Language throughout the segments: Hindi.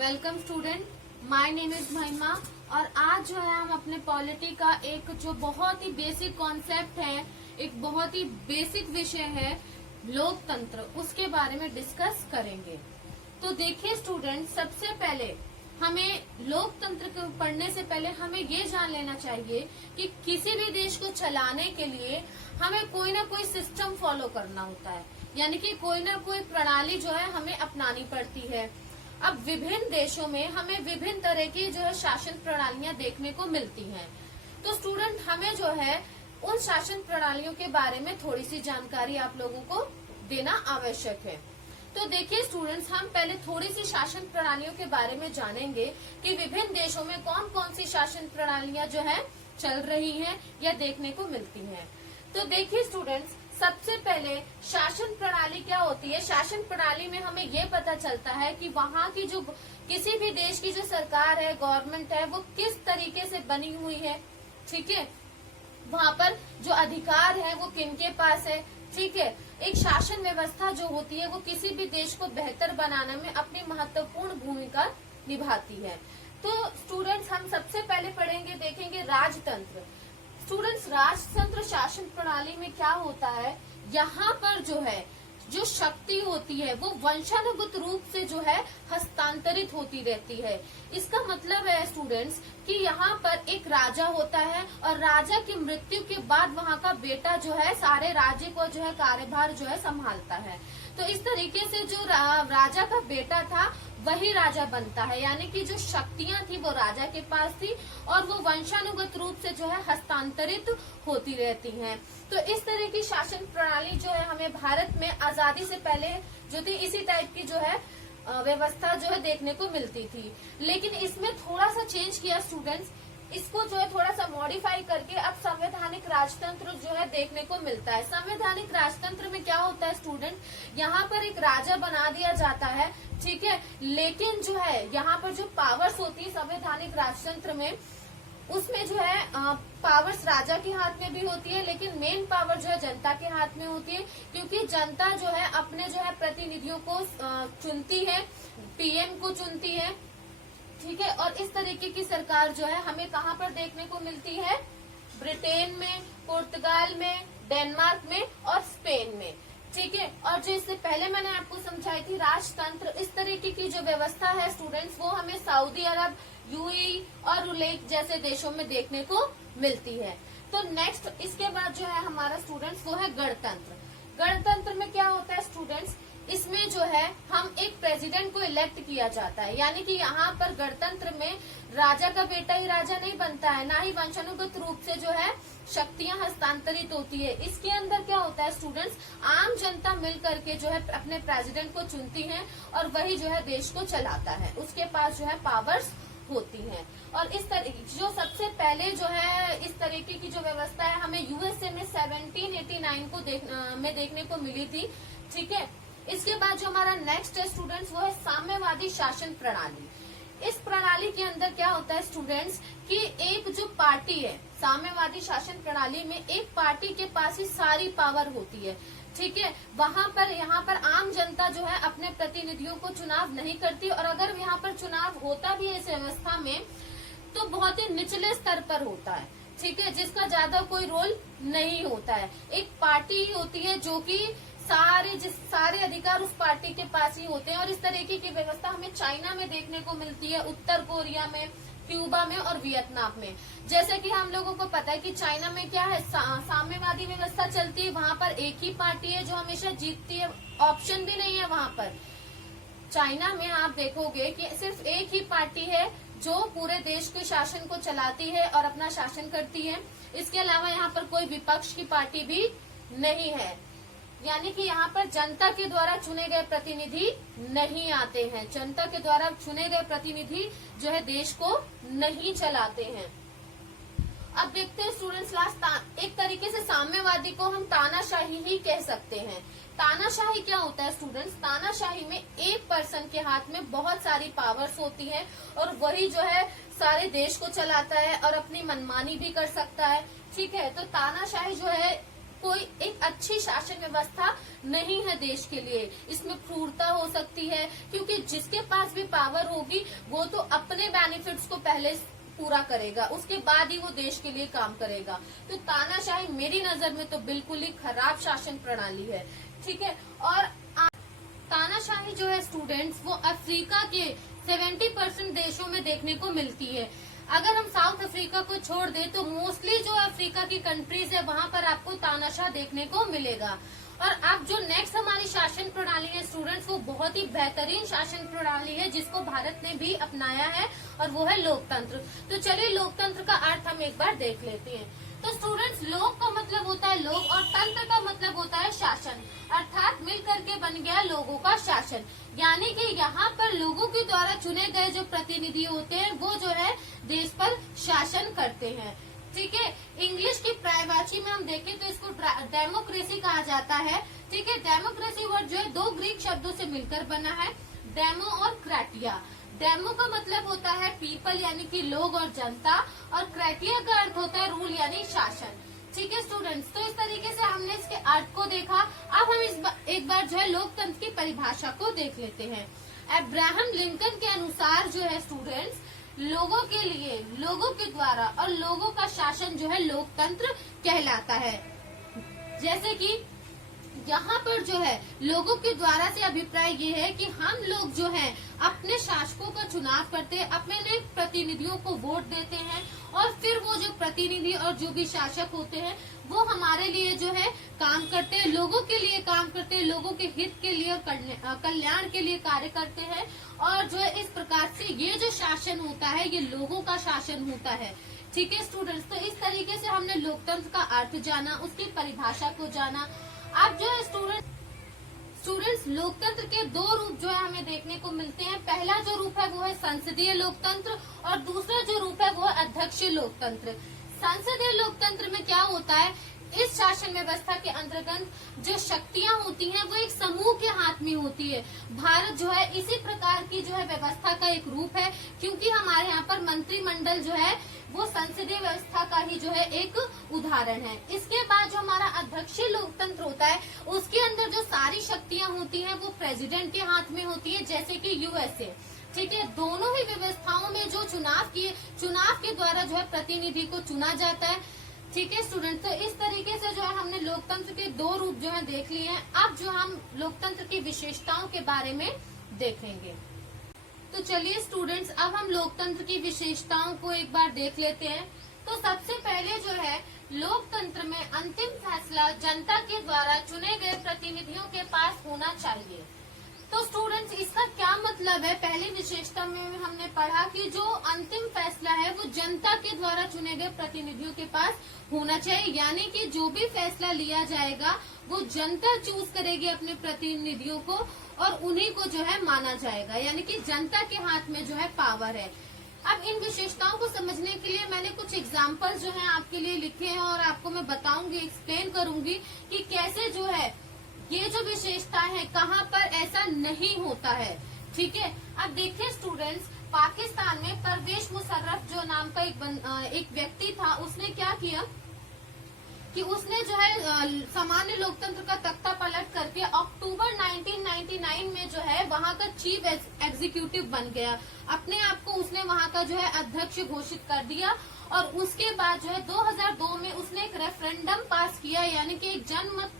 Welcome student, my name is महिमा। और आज जो है हम अपने पॉलिटी का एक जो बहुत ही बेसिक कॉन्सेप्ट है, एक बहुत ही बेसिक विषय है लोकतंत्र, उसके बारे में डिस्कस करेंगे। तो देखिए स्टूडेंट, सबसे पहले हमें लोकतंत्र को पढ़ने से पहले हमें ये जान लेना चाहिए कि किसी भी देश को चलाने के लिए हमें कोई ना कोई सिस्टम फॉलो करना होता है, यानी कि कोई ना कोई प्रणाली जो है हमें अपनानी पड़ती है। अब विभिन्न देशों में हमें विभिन्न तरह की जो है शासन प्रणालियां देखने को मिलती हैं। तो स्टूडेंट, हमें जो है उन शासन प्रणालियों के बारे में थोड़ी सी जानकारी आप लोगों को देना आवश्यक है। तो देखिए स्टूडेंट्स, हम पहले थोड़ी सी शासन प्रणालियों के बारे में जानेंगे कि विभिन्न देशों में कौन कौन सी शासन प्रणालियां जो है चल रही हैं या देखने को मिलती हैं। तो देखिए स्टूडेंट्स, सबसे पहले शासन प्रणाली क्या होती है। शासन प्रणाली में हमें ये पता चलता है कि वहाँ की जो किसी भी देश की जो सरकार है, गवर्नमेंट है, वो किस तरीके से बनी हुई है। ठीक है, वहाँ पर जो अधिकार है वो किनके पास है। ठीक है, एक शासन व्यवस्था जो होती है वो किसी भी देश को बेहतर बनाने में अपनी महत्वपूर्ण भूमिका निभाती है। तो स्टूडेंट्स, हम सबसे पहले पढ़ेंगे, देखेंगे राजतंत्र। स्टूडेंट्स, राजतंत्र शासन प्रणाली में क्या होता है, यहाँ पर जो है जो शक्ति होती है वो वंशानुगत रूप से जो है हस्तांतरित होती रहती है। इसका मतलब है स्टूडेंट्स कि यहाँ पर एक राजा होता है और राजा की मृत्यु के बाद वहाँ का बेटा जो है सारे राज्य को जो है कार्यभार जो है संभालता है। तो इस तरीके से जो राजा का बेटा था वही राजा बनता है, यानी कि जो शक्तियां थी वो राजा के पास थी और वो वंशानुगत रूप से जो है हस्तांतरित होती रहती हैं। तो इस तरह की शासन प्रणाली जो है हमें भारत में आजादी से पहले जो थी इसी टाइप की जो है व्यवस्था जो है देखने को मिलती थी। लेकिन इसमें थोड़ा सा चेंज किया स्टूडेंट्स, इसको जो है थोड़ा सा मॉडिफाई करके अब संवैधानिक राजतंत्र जो है देखने को मिलता है। संवैधानिक राजतंत्र में क्या होता है स्टूडेंट, यहाँ पर एक राजा बना दिया जाता है। ठीक है, लेकिन जो है यहाँ पर जो पावर्स होती है संवैधानिक राजतंत्र में, उसमें जो है पावर्स राजा के हाथ में भी होती है, लेकिन मेन पावर जो है जनता के हाथ में होती है, क्योंकि जनता जो है अपने जो है प्रतिनिधियों को चुनती है, पीएम को चुनती है। ठीक है, और इस तरीके की सरकार जो है हमें कहाँ पर देखने को मिलती है, ब्रिटेन में, पुर्तगाल में, डेनमार्क में और स्पेन में। ठीक है, और जो इससे पहले मैंने आपको समझाई थी राजतंत्र, इस तरीके की जो व्यवस्था है स्टूडेंट्स वो हमें सऊदी अरब, यूएई और रुलेक जैसे देशों में देखने को मिलती है। तो नेक्स्ट इसके बाद जो है हमारा स्टूडेंट्स वो है गणतंत्र। गणतंत्र में क्या होता है स्टूडेंट्स, इसमें जो है हम एक प्रेसिडेंट को इलेक्ट किया जाता है, यानी कि यहाँ पर गणतंत्र में राजा का बेटा ही राजा नहीं बनता है, ना ही वंशानुगत रूप से जो है शक्तियां हस्तांतरित होती है। इसके अंदर क्या होता है स्टूडेंट्स, आम जनता मिल करके जो है अपने प्रेसिडेंट को चुनती है और वही जो है देश को चलाता है, उसके पास जो है पावर्स होती हैं। और इस तरीके जो सबसे पहले जो है इस तरीके की जो व्यवस्था है हमें यूएसए में 1789 को देखने को मिली थी। ठीक है, इसके बाद जो हमारा नेक्स्ट है स्टूडेंट्स वो है साम्यवादी शासन प्रणाली। इस प्रणाली के अंदर क्या होता है स्टूडेंट्स कि एक जो पार्टी है, साम्यवादी शासन प्रणाली में एक पार्टी के पास ही सारी पावर होती है। ठीक है, वहाँ पर यहाँ पर आम जनता जो है अपने प्रतिनिधियों को चुनाव नहीं करती, और अगर यहाँ पर चुनाव होता भी है इस व्यवस्था में तो बहुत ही निचले स्तर पर होता है। ठीक है, जिसका ज्यादा कोई रोल नहीं होता है। एक पार्टी ही होती है जो कि सारे अधिकार उस पार्टी के पास ही होते हैं। और इस तरीके की व्यवस्था हमें चाइना में देखने को मिलती है, उत्तर कोरिया में, क्यूबा में और वियतनाम में। जैसे कि हम लोगों को पता है कि चाइना में क्या है, साम्यवादी व्यवस्था चलती है, वहाँ पर एक ही पार्टी है जो हमेशा जीतती है, ऑप्शन भी नहीं है वहाँ पर। चाइना में आप देखोगे कि सिर्फ एक ही पार्टी है जो पूरे देश के शासन को चलाती है और अपना शासन करती है। इसके अलावा यहाँ पर कोई विपक्ष की पार्टी भी नहीं है, यानी कि यहाँ पर जनता के द्वारा चुने गए प्रतिनिधि नहीं आते हैं। जनता के द्वारा चुने गए प्रतिनिधि जो है देश को नहीं चलाते हैं। अब देखते हैं स्टूडेंट्स, लास्ट एक तरीके से साम्यवादी को हम तानाशाही ही कह सकते हैं। तानाशाही क्या होता है स्टूडेंट्स, तानाशाही में एक पर्सन के हाथ में बहुत सारी पावर्स होती है और वही जो है सारे देश को चलाता है और अपनी मनमानी भी कर सकता है। ठीक है, तो तानाशाही जो है कोई एक अच्छी शासन व्यवस्था नहीं है देश के लिए। इसमें क्रूरता हो सकती है, क्योंकि जिसके पास भी पावर होगी वो तो अपने बेनिफिट्स को पहले पूरा करेगा, उसके बाद ही वो देश के लिए काम करेगा। तो तानाशाही मेरी नजर में तो बिल्कुल ही खराब शासन प्रणाली है, ठीक है। और तानाशाही जो है स्टूडेंट्स, वो अफ्रीका के 70% देशों में देखने को मिलती है। अगर हम साउथ अफ्रीका को छोड़ दें तो मोस्टली जो अफ्रीका की कंट्रीज है वहां पर आपको तानाशाह देखने को मिलेगा। और अब जो नेक्स्ट हमारी शासन प्रणाली है स्टूडेंट्स, वो बहुत ही बेहतरीन शासन प्रणाली है जिसको भारत ने भी अपनाया है, और वो है लोकतंत्र। तो चलिए लोकतंत्र का अर्थ हम एक बार देख लेते हैं। तो स्टूडेंट्स, लोक का मतलब होता है लोग और तंत्र का मतलब होता है शासन, अर्थात मिल करके बन गया लोगों का शासन। यानी कि यहाँ पर लोगों के द्वारा चुने गए जो प्रतिनिधि होते हैं वो जो है देश पर शासन करते हैं, ठीक है। इंग्लिश की पर्यायवाची में हम देखें तो इसको डेमोक्रेसी कहा जाता है, ठीक है। डेमोक्रेसी वर्ड जो है 2 ग्रीक शब्दों से मिलकर बना है, डेमो और क्राटिया। डेमो का मतलब होता है पीपल यानी कि लोग और जनता, और क्राइटेरिया का अर्थ होता है रूल यानी शासन, ठीक है स्टूडेंट्स। तो इस तरीके से हमने इसके अर्थ को देखा। अब हम एक बार जो है लोकतंत्र की परिभाषा को देख लेते हैं। अब्राहम लिंकन के अनुसार जो है स्टूडेंट्स, लोगों के लिए, लोगों के द्वारा और लोगों का शासन जो है लोकतंत्र कहलाता है। जैसे कि यहाँ पर जो है लोगों के द्वारा से अभिप्राय ये है कि हम लोग जो है अपने शासकों का चुनाव करते हैं, अपने प्रतिनिधियों को वोट देते हैं, और फिर वो जो प्रतिनिधि और जो भी शासक होते हैं वो हमारे लिए जो है काम करते हैं, लोगों के लिए काम करते हैं, लोगों के हित के लिए, कल्याण के लिए कार्य करते हैं। और जो है इस प्रकार से ये जो शासन होता है ये लोगों का शासन होता है, ठीक है स्टूडेंट्स। तो इस तरीके से हमने लोकतंत्र का अर्थ जाना, उसकी परिभाषा को जाना। अब जो है स्टूडेंट्स लोकतंत्र के 2 रूप जो है हमें देखने को मिलते हैं। पहला जो रूप है वो है संसदीय लोकतंत्र, और दूसरा जो रूप है वो है अध्यक्षीय लोकतंत्र। संसदीय लोकतंत्र में क्या होता है, इस शासन व्यवस्था के अंतर्गत जो शक्तियां होती हैं वो एक समूह के हाथ में होती है। भारत जो है इसी प्रकार की जो है व्यवस्था का एक रूप है, क्योंकि हमारे यहाँ पर मंत्रिमंडल जो है वो संसदीय व्यवस्था का ही जो है एक उदाहरण है। इसके बाद जो हमारा अध्यक्षीय लोकतंत्र होता है उसके अंदर जो सारी शक्तियां होती हैं वो प्रेसिडेंट के हाथ में होती है, जैसे कि यूएसए, ठीक है। दोनों ही व्यवस्थाओं में जो चुनाव के द्वारा जो है प्रतिनिधि को चुना जाता है, ठीक है स्टूडेंट। तो इस तरीके से जो है हमने लोकतंत्र के 2 रूप जो है देख लिए हैं। अब जो हम लोकतंत्र की विशेषताओं के बारे में देखेंगे। तो चलिए स्टूडेंट्स, अब हम लोकतंत्र की विशेषताओं को एक बार देख लेते हैं। तो सबसे पहले जो है लोकतंत्र में अंतिम फैसला जनता के द्वारा चुने गए प्रतिनिधियों के पास होना चाहिए। तो स्टूडेंट्स इसका क्या मतलब है, पहली विशेषता में हमने पढ़ा कि जो अंतिम फैसला है वो जनता के द्वारा चुने गए प्रतिनिधियों के पास होना चाहिए। यानी कि जो भी फैसला लिया जाएगा वो जनता चूज करेगी अपने प्रतिनिधियों को, और उन्हीं को जो है माना जाएगा, यानी कि जनता के हाथ में जो है पावर है। अब इन विशेषताओं को समझने के लिए मैंने कुछ एग्जाम्पल जो है आपके लिए लिखे हैं, और आपको मैं बताऊंगी, एक्सप्लेन करूंगी कि कैसे जो है ये जो विशेषता है कहाँ पर ऐसा नहीं होता है, ठीक है। अब देखिए स्टूडेंट्स, पाकिस्तान में परवेज मुशर्रफ जो नाम का एक व्यक्ति था, उसने क्या किया कि उसने जो है सामान्य लोकतंत्र का तख्ता पलट करके अक्टूबर 1999 में जो है वहाँ का चीफ एग्जीक्यूटिव बन गया। अपने आप को उसने वहाँ का जो है अध्यक्ष घोषित कर दिया, और उसके बाद जो है 2002 में उसने एक रेफरेंडम पास किया, यानी कि एक जनमत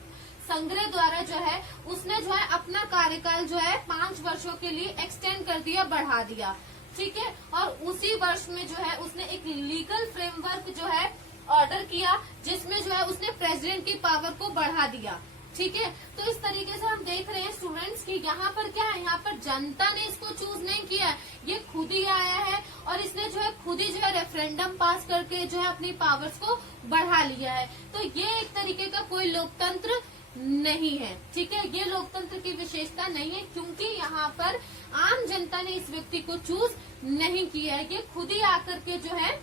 संग्रह द्वारा जो है उसने जो है अपना कार्यकाल जो है 5 वर्षों के लिए एक्सटेंड कर दिया, बढ़ा दिया, ठीक है। और उसी वर्ष में जो है उसने एक लीगल फ्रेमवर्क जो है ऑर्डर किया, जिसमें जो है उसने प्रेसिडेंट की पावर को बढ़ा दिया, ठीक है। तो इस तरीके से हम देख रहे हैं स्टूडेंट्स कि यहाँ पर क्या है, यहाँ पर जनता ने इसको चूज नहीं किया, ये खुद ही आया है, और इसने जो है खुद ही जो है रेफरेंडम पास करके जो है अपनी पावर्स को बढ़ा लिया है। तो ये एक तरीके का कोई लोकतंत्र नहीं है, ठीक है। ये लोकतंत्र की विशेषता नहीं है, क्योंकि यहाँ पर आम जनता ने इस व्यक्ति को चूज नहीं किया है, ये खुद ही आकर के जो है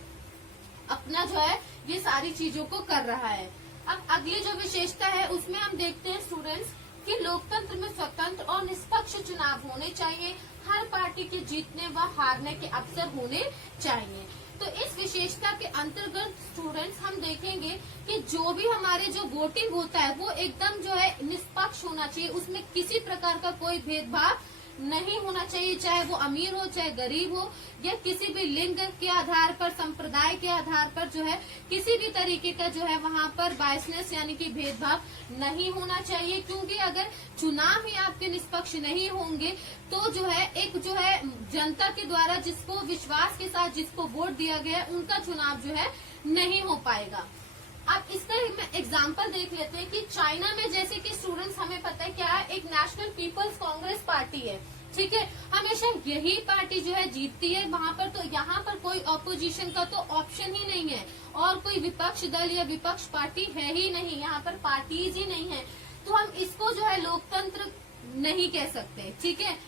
अपना जो है ये सारी चीजों को कर रहा है। अब अगली जो विशेषता है उसमें हम देखते हैं स्टूडेंट्स कि लोकतंत्र में स्वतंत्र और निष्पक्ष चुनाव होने चाहिए, हर पार्टी के जीतने व हारने के अवसर होने चाहिए। तो इस विशेषता के अंतर्गत स्टूडेंट्स हम देखेंगे कि जो भी हमारे जो वोटिंग होता है वो एकदम जो है निष्पक्ष होना चाहिए, उसमें किसी प्रकार का कोई भेदभाव नहीं होना चाहिए, चाहे वो अमीर हो चाहे गरीब हो, या किसी भी लिंग के आधार पर, संप्रदाय के आधार पर जो है किसी भी तरीके का जो है वहाँ पर बायसनेस यानी कि भेदभाव नहीं होना चाहिए। क्योंकि अगर चुनाव ही आपके निष्पक्ष नहीं होंगे तो जो है एक जो है जनता के द्वारा जिसको विश्वास के साथ जिसको वोट दिया गया है उनका चुनाव जो है नहीं हो पाएगा। अब इसका एग्जाम्पल देख लेते हैं कि चाइना में जैसे कि स्टूडेंट्स हमें पता है क्या है, एक नेशनल पीपल्स कांग्रेस पार्टी है, ठीक है, हमेशा यही पार्टी जो है जीतती है वहाँ पर। तो यहाँ पर कोई ऑपोजिशन का तो ऑप्शन ही नहीं है और कोई विपक्ष दल या विपक्ष पार्टी है ही नहीं, यहाँ पर पार्टीज ही नहीं है। तो हम इसको जो है लोकतंत्र नहीं कह सकते, ठीक है।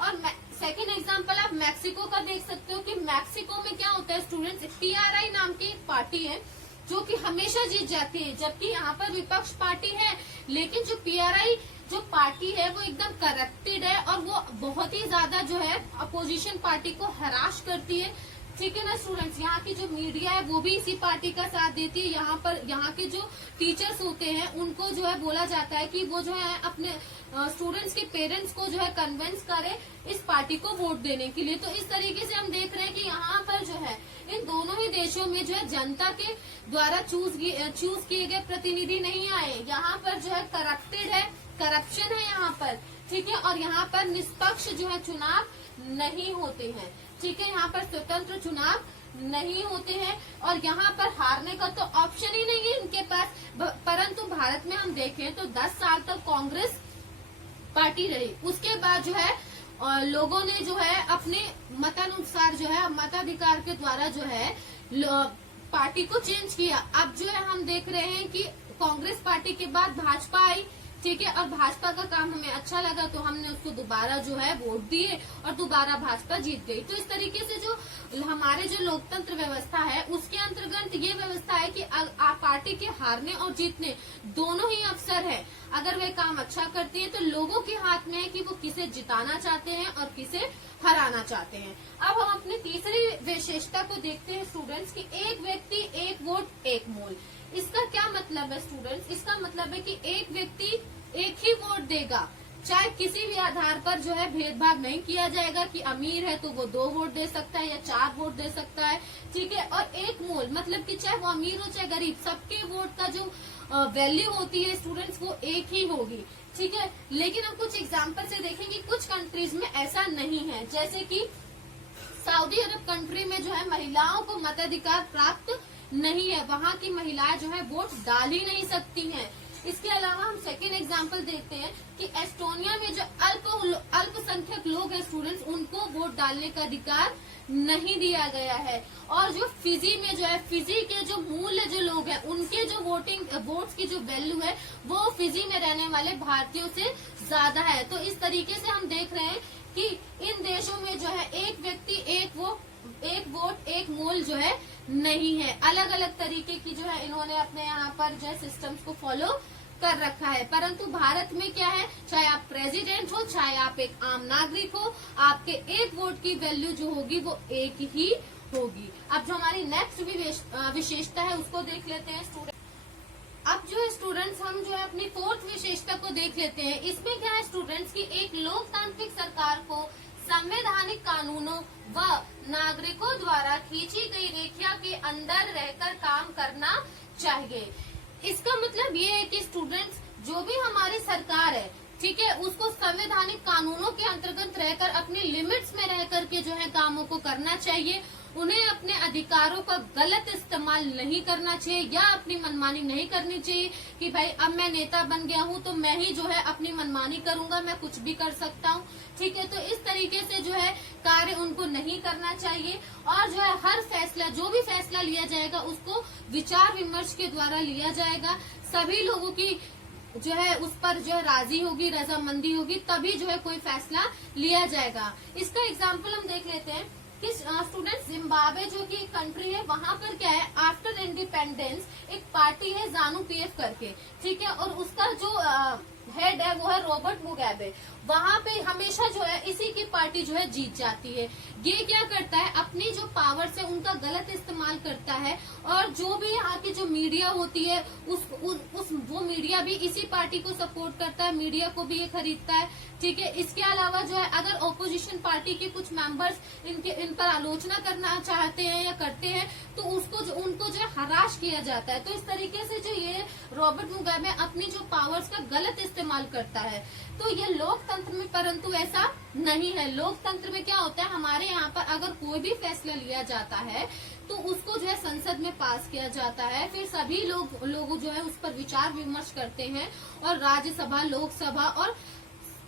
और सेकेंड एग्जाम्पल आप मैक्सिको का देख सकते हो कि मैक्सिको में क्या होता है स्टूडेंट्स, PRI नाम की एक पार्टी है जो कि हमेशा जीत जाती है, जबकि यहाँ पर विपक्ष पार्टी है, लेकिन जो PRI जो पार्टी है वो एकदम करप्टेड है और वो बहुत ही ज्यादा जो है अपोजिशन पार्टी को हरास करती है, ठीक है ना स्टूडेंट्स। यहाँ की जो मीडिया है वो भी इसी पार्टी का साथ देती है। यहाँ पर यहाँ के जो टीचर्स होते हैं उनको जो है बोला जाता है कि वो जो है अपने स्टूडेंट्स के पेरेंट्स को जो है कन्विंस करे इस पार्टी को वोट देने के लिए। तो इस तरीके से हम देख रहे हैं कि यहाँ पर जो है इन दोनों ही देशों में जो है जनता के द्वारा चूज किए गए प्रतिनिधि नहीं आए, यहाँ पर जो है करप्टेड है, करप्शन है यहाँ पर, ठीक है। और यहाँ पर निष्पक्ष जो है चुनाव नहीं होते हैं, ठीक है, यहाँ पर स्वतंत्र चुनाव नहीं होते हैं और यहाँ पर हारने का तो ऑप्शन ही नहीं है इनके पास। परंतु भारत में हम देखें तो 10 साल तक कांग्रेस पार्टी रही, उसके बाद जो है लोगों ने जो है अपने मतानुसार जो है मताधिकार के द्वारा जो है पार्टी को चेंज किया। अब जो है हम देख रहे हैं कि कांग्रेस पार्टी के बाद भाजपा आई, ठीक है, और भाजपा का काम हमें अच्छा लगा तो हमने उसको दोबारा जो है वोट दिए और दोबारा भाजपा जीत गई। तो इस तरीके से जो हमारे जो लोकतंत्र व्यवस्था है उसके अंतर्गत ये व्यवस्था है कि पार्टी के हारने और जीतने दोनों ही अवसर है। अगर वे काम अच्छा करती है तो लोगों के हाथ में है कि वो किसे जिताना चाहते हैं और किसे हराना चाहते हैं। अब हम अपनी तीसरी विशेषता को देखते हैं स्टूडेंट्स की एक व्यक्ति एक वोट एक मोल। इसका क्या मतलब है स्टूडेंट्स, इसका मतलब है कि एक व्यक्ति एक ही वोट देगा, चाहे किसी भी आधार पर जो है भेदभाव नहीं किया जाएगा कि अमीर है तो वो 2 वोट दे सकता है या 4 वोट दे सकता है, ठीक है। और एक मोल मतलब कि चाहे वो अमीर हो चाहे गरीब, सबके वोट का जो वैल्यू होती है स्टूडेंट्स वो एक ही होगी, ठीक है। लेकिन हम कुछ एग्जाम्पल से देखेंगे, कुछ कंट्रीज में ऐसा नहीं है, जैसे कि सऊदी अरब कंट्री में जो है महिलाओं को मताधिकार प्राप्त नहीं है, वहाँ की महिलाएं जो है वोट डाल ही नहीं सकती हैं। इसके अलावा हम सेकेंड एग्जाम्पल देखते हैं कि एस्टोनिया में जो अल्पसंख्यक लोग हैं स्टूडेंट्स उनको वोट डालने का अधिकार नहीं दिया गया है। और जो फिजी में जो है, फिजी के जो मूल जो लोग हैं उनके जो वोट्स की जो वैल्यू है वो फिजी में रहने वाले भारतीयों से ज्यादा है। तो इस तरीके से हम देख रहे हैं कि इन देशों में जो है एक व्यक्ति एक वोट एक मोल जो है नहीं है, अलग अलग तरीके की जो है इन्होंने अपने यहाँ पर जो है सिस्टम्स को फॉलो कर रखा है। परंतु भारत में क्या है, चाहे आप प्रेसिडेंट हो चाहे आप एक आम नागरिक हो, आपके एक वोट की वैल्यू जो होगी वो एक ही होगी। अब जो हमारी नेक्स्ट विशेषता है उसको देख लेते हैं स्टूडेंट। अब जो है स्टूडेंट्स हम जो है अपनी 4th विशेषता को देख लेते हैं। इसमें क्या है स्टूडेंट्स की एक लोकतांत्रिक सरकार को संवैधानिक कानूनों व नागरिकों द्वारा खींची गई रेखा के अंदर रहकर काम करना चाहिए। इसका मतलब ये है कि स्टूडेंट्स जो भी हमारी सरकार है, ठीक है, उसको संवैधानिक कानूनों के अंतर्गत रहकर अपनी लिमिट्स में रह करके जो है कामों को करना चाहिए। उन्हें अपने अधिकारों का गलत इस्तेमाल नहीं करना चाहिए या अपनी मनमानी नहीं करनी चाहिए कि भाई अब मैं नेता बन गया हूँ तो मैं ही जो है अपनी मनमानी करूंगा, मैं कुछ भी कर सकता हूँ, ठीक है। तो इस तरीके से जो है कार्य उनको नहीं करना चाहिए और जो है हर फैसला जो भी फैसला लिया जाएगा उसको विचार विमर्श के द्वारा लिया जाएगा। सभी लोगों की जो है उस पर जो है राजी होगी, रजामंदी होगी, तभी जो है कोई फैसला लिया जाएगा। इसका एग्जाम्पल हम देख लेते हैं कि स्टूडेंट जिम्बाब्वे जो कि एक कंट्री है, वहाँ पर क्या है आफ्टर इंडिपेंडेंस एक पार्टी है जानू PF करके, ठीक है, और उसका जो हेड है वो है रॉबर्ट मुगाबे। वहां पे हमेशा जो है इसी की पार्टी जो है जीत जाती है। ये क्या करता है, अपनी जो पावर से उनका गलत इस्तेमाल करता है, और जो भी यहाँ की जो मीडिया होती है वो मीडिया भी इसी पार्टी को सपोर्ट करता है, मीडिया को भी ये खरीदता है। ठीक है, इसके अलावा जो है अगर ऑपोजिशन पार्टी के कुछ मेंबर्स इन पर आलोचना करना चाहते हैं या करते हैं तो उनको जो है हराश किया जाता है। तो इस तरीके से जो ये रॉबर्ट मुगाबे अपनी जो पावर्स का गलत इस्तेमाल करता है। तो ये लोकतंत्र में, परंतु ऐसा नहीं है। लोकतंत्र में क्या होता है, हमारे यहाँ पर अगर कोई भी फैसला लिया जाता है तो उसको जो है संसद में पास किया जाता है, फिर सभी लोग जो है उस पर विचार विमर्श करते हैं, और राज्यसभा, लोकसभा और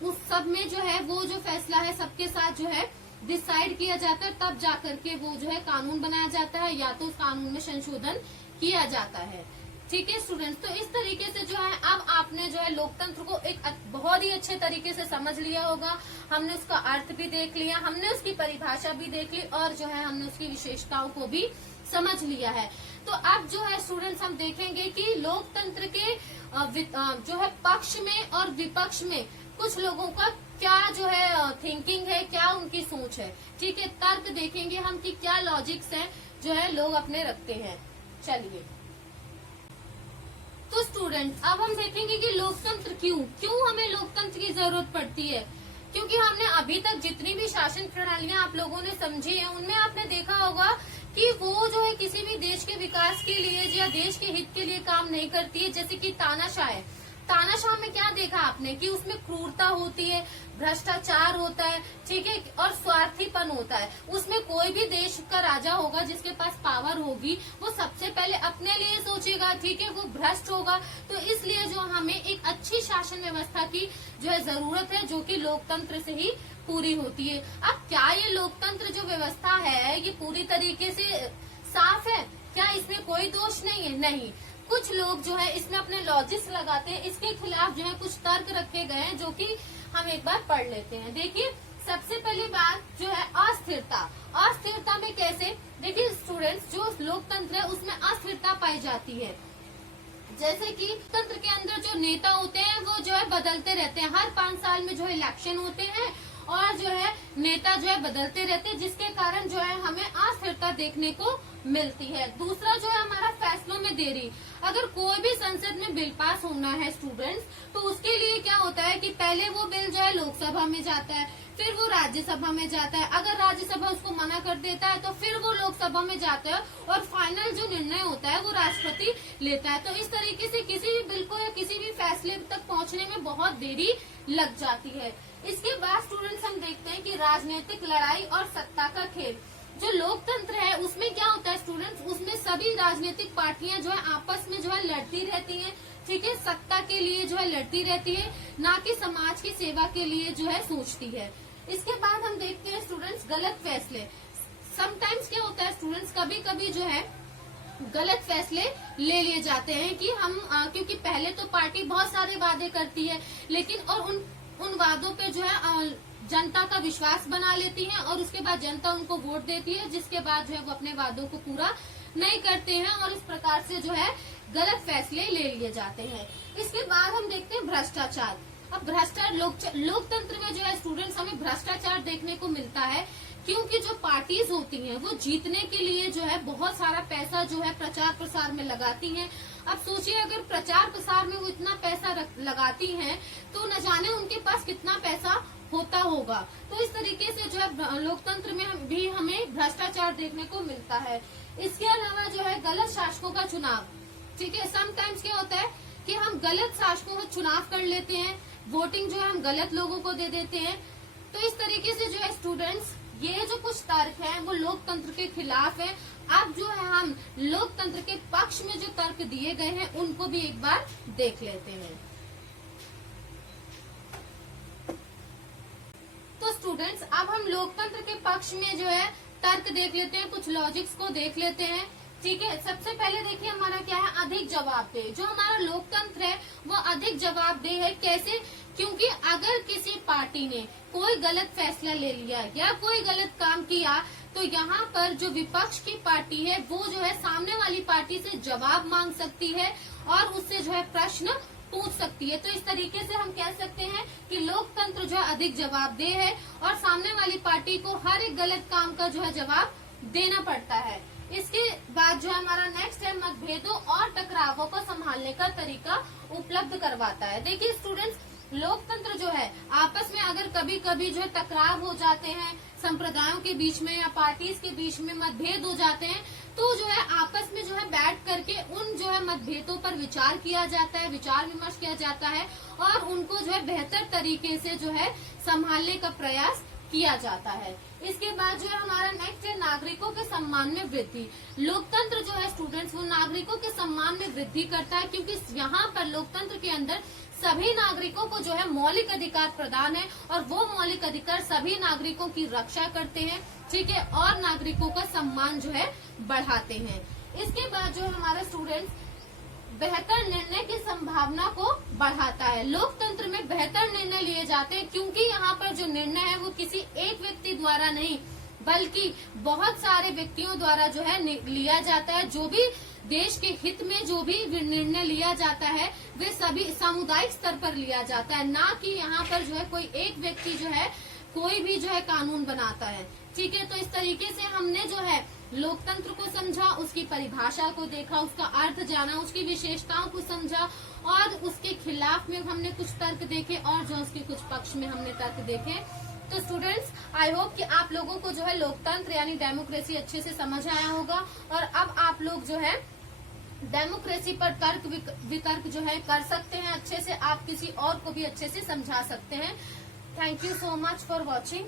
उस सब में जो है वो जो फैसला है सबके साथ जो है डिसाइड किया जाता है, तब जाकर के वो जो है कानून बनाया जाता है या तो उस कानून में संशोधन किया जाता है। ठीक है स्टूडेंट्स, तो इस तरीके से जो है अब आपने जो है लोकतंत्र को एक बहुत ही अच्छे तरीके से समझ लिया होगा। हमने उसका अर्थ भी देख लिया, हमने उसकी परिभाषा भी देख ली, और जो है हमने उसकी विशेषताओं को भी समझ लिया है। तो अब जो है स्टूडेंट्स हम देखेंगे कि लोकतंत्र के जो है पक्ष में और विपक्ष में कुछ लोगों का क्या जो है थिंकिंग है, क्या उनकी सोच है। ठीक है, तर्क देखेंगे हम कि क्या लॉजिक्स है जो है लोग अपने रखते हैं। चलिए, तो स्टूडेंट अब हम देखेंगे कि लोकतंत्र क्यों हमें लोकतंत्र की जरूरत पड़ती है। क्योंकि हमने अभी तक जितनी भी शासन प्रणालियां आप लोगों ने समझी है, उनमें आपने देखा होगा कि वो जो है किसी भी देश के विकास के लिए या देश के हित के लिए काम नहीं करती है। जैसे कि तानाशाह है, तानाशाह में क्या देखा आपने कि उसमें क्रूरता होती है, भ्रष्टाचार होता है, ठीक है, और स्वार्थीपन होता है। उसमें कोई भी देश का राजा होगा जिसके पास पावर होगी, वो सबसे पहले अपने लिए सोचेगा, ठीक है, वो भ्रष्ट होगा। तो इसलिए जो हमें एक अच्छी शासन व्यवस्था की जो है जरूरत है, जो कि लोकतंत्र से ही पूरी होती है। अब क्या ये लोकतंत्र जो व्यवस्था है ये पूरी तरीके से साफ है? क्या इसमें कोई दोष नहीं है? नहीं, कुछ लोग जो है इसमें अपने लॉजिक्स लगाते हैं, इसके खिलाफ जो है कुछ तर्क रखे गए हैं, जो कि हम एक बार पढ़ लेते हैं। देखिए, सबसे पहली बात जो है अस्थिरता। अस्थिरता में कैसे? देखिए स्टूडेंट्स, जो लोकतंत्र है उसमें अस्थिरता पाई जाती है। जैसे कि तंत्र के अंदर जो नेता होते हैं वो जो है बदलते रहते हैं, हर 5 साल में जो है इलेक्शन होते हैं, और जो है नेता जो है बदलते रहते हैं, जिसके कारण जो है हमें अस्थिरता देखने को मिलती है। दूसरा जो है हमारा फैसलों में देरी। अगर कोई भी संसद में बिल पास होना है स्टूडेंट्स, तो उसके लिए क्या होता है कि पहले वो बिल जो है लोकसभा में जाता है, फिर वो राज्यसभा में जाता है। अगर राज्यसभा उसको मना कर देता है तो फिर वो लोकसभा में जाता है, और फाइनल जो निर्णय होता है वो राष्ट्रपति लेता है। तो इस तरीके से किसी भी बिल को या किसी भी फैसले तक पहुंचने में बहुत देरी लग जाती है। इसके बाद स्टूडेंट्स हम देखते हैं कि राजनीतिक लड़ाई और सत्ता का खेल। जो लोकतंत्र है उसमें क्या होता है स्टूडेंट्स, उसमें सभी राजनीतिक पार्टियां जो है आपस में जो है लड़ती रहती हैं, ठीक है, सत्ता के लिए जो है लड़ती रहती है, ना कि समाज की सेवा के लिए जो है सोचती है। इसके बाद हम देखते हैं स्टूडेंट्स गलत फैसले। समटाइम्स क्या होता है स्टूडेंट्स, कभी कभी जो है गलत फैसले ले लिए जाते हैं कि हम क्योंकि पहले तो पार्टी बहुत सारे वादे करती है, लेकिन और उन वादों पे जो है जनता का विश्वास बना लेती है, और उसके बाद जनता उनको वोट देती है, जिसके बाद जो है वो अपने वादों को पूरा नहीं करते हैं, और इस प्रकार से जो है गलत फैसले ले लिए जाते हैं। इसके बाद हम देखते हैं भ्रष्टाचार। अब भ्रष्टाचार लोकतंत्र में जो है स्टूडेंट्स हमें भ्रष्टाचार देखने को मिलता है, क्योंकि जो पार्टीज होती हैं वो जीतने के लिए जो है बहुत सारा पैसा जो है प्रचार प्रसार में लगाती हैं। अब सोचिए, अगर प्रचार प्रसार में वो इतना पैसा लगाती हैं तो न जाने उनके पास कितना पैसा होता होगा। तो इस तरीके से जो है लोकतंत्र में भी हमें भ्रष्टाचार देखने को मिलता है। इसके अलावा जो है गलत शासकों का चुनाव, ठीक है, समटाइम्स क्या होता है कि हम गलत शासकों का चुनाव कर लेते हैं, वोटिंग जो है हम गलत लोगों को दे देते हैं। तो इस तरीके से जो है स्टूडेंट्स ये जो कुछ तर्क हैं वो लोकतंत्र के खिलाफ है। अब जो है हम लोकतंत्र के पक्ष में जो तर्क दिए गए हैं उनको भी एक बार देख लेते हैं। तो स्टूडेंट्स अब हम लोकतंत्र के पक्ष में जो है तर्क देख लेते हैं, कुछ लॉजिक्स को देख लेते हैं। ठीक है, सबसे पहले देखिए हमारा क्या है, अधिक जवाबदेह। जो हमारा लोकतंत्र है वो अधिक जवाबदेह है। कैसे? क्योंकि अगर किसी पार्टी ने कोई गलत फैसला ले लिया या कोई गलत काम किया तो यहाँ पर जो विपक्ष की पार्टी है वो जो है सामने वाली पार्टी से जवाब मांग सकती है और उससे जो है प्रश्न पूछ सकती है। तो इस तरीके से हम कह सकते हैं कि लोकतंत्र जो है अधिक जवाबदेह है और सामने वाली पार्टी को हर एक गलत काम का जो है जवाब देना पड़ता है। इसके बाद जो हमारा नेक्स्ट है मतभेदों और टकरावों को संभालने का तरीका उपलब्ध करवाता है। देखिए स्टूडेंट्स, लोकतंत्र जो है आपस में अगर कभी कभी जो है टकराव हो जाते हैं, संप्रदायों के बीच में या पार्टीज के बीच में मतभेद हो जाते हैं, तो जो है आपस में जो है बैठ करके उन जो है मतभेदों पर विचार किया जाता है, विचार विमर्श किया जाता है और उनको जो है बेहतर तरीके से जो है संभालने का प्रयास किया जाता है। इसके बाद जो है हमारा नेक्स्ट है नागरिकों के सम्मान में वृद्धि। लोकतंत्र जो है स्टूडेंट्स वो नागरिकों के सम्मान में वृद्धि करता है, क्योंकि यहाँ पर लोकतंत्र के अंदर सभी नागरिकों को जो है मौलिक अधिकार प्रदान है और वो मौलिक अधिकार सभी नागरिकों की रक्षा करते हैं, ठीक है, और नागरिकों का सम्मान जो है बढ़ाते हैं। इसके बाद जो है हमारे स्टूडेंट्स बेहतर निर्णय की संभावना को बढ़ाता है। लोकतंत्र में बेहतर निर्णय लिए जाते हैं, क्योंकि यहाँ पर जो निर्णय है वो किसी एक व्यक्ति द्वारा नहीं बल्कि बहुत सारे व्यक्तियों द्वारा जो है लिया जाता है। जो भी देश के हित में जो भी निर्णय लिया जाता है वे सभी सामुदायिक स्तर पर लिया जाता है, ना कि यहाँ पर जो है कोई एक व्यक्ति जो है कोई भी जो है कानून बनाता है, ठीक है। तो इस तरीके से हमने जो है लोकतंत्र को समझा, उसकी परिभाषा को देखा, उसका अर्थ जाना, उसकी विशेषताओं को समझा और उसके खिलाफ में हमने कुछ तर्क देखे और जो उसके कुछ पक्ष में हमने तर्क देखे। तो स्टूडेंट्स, आई होप कि आप लोगों को जो है लोकतंत्र यानी डेमोक्रेसी अच्छे से समझ आया होगा और अब आप लोग जो है डेमोक्रेसी पर तर्क वितर्क जो है कर सकते हैं अच्छे से, आप किसी और को भी अच्छे से समझा सकते हैं। Thank you so much for watching.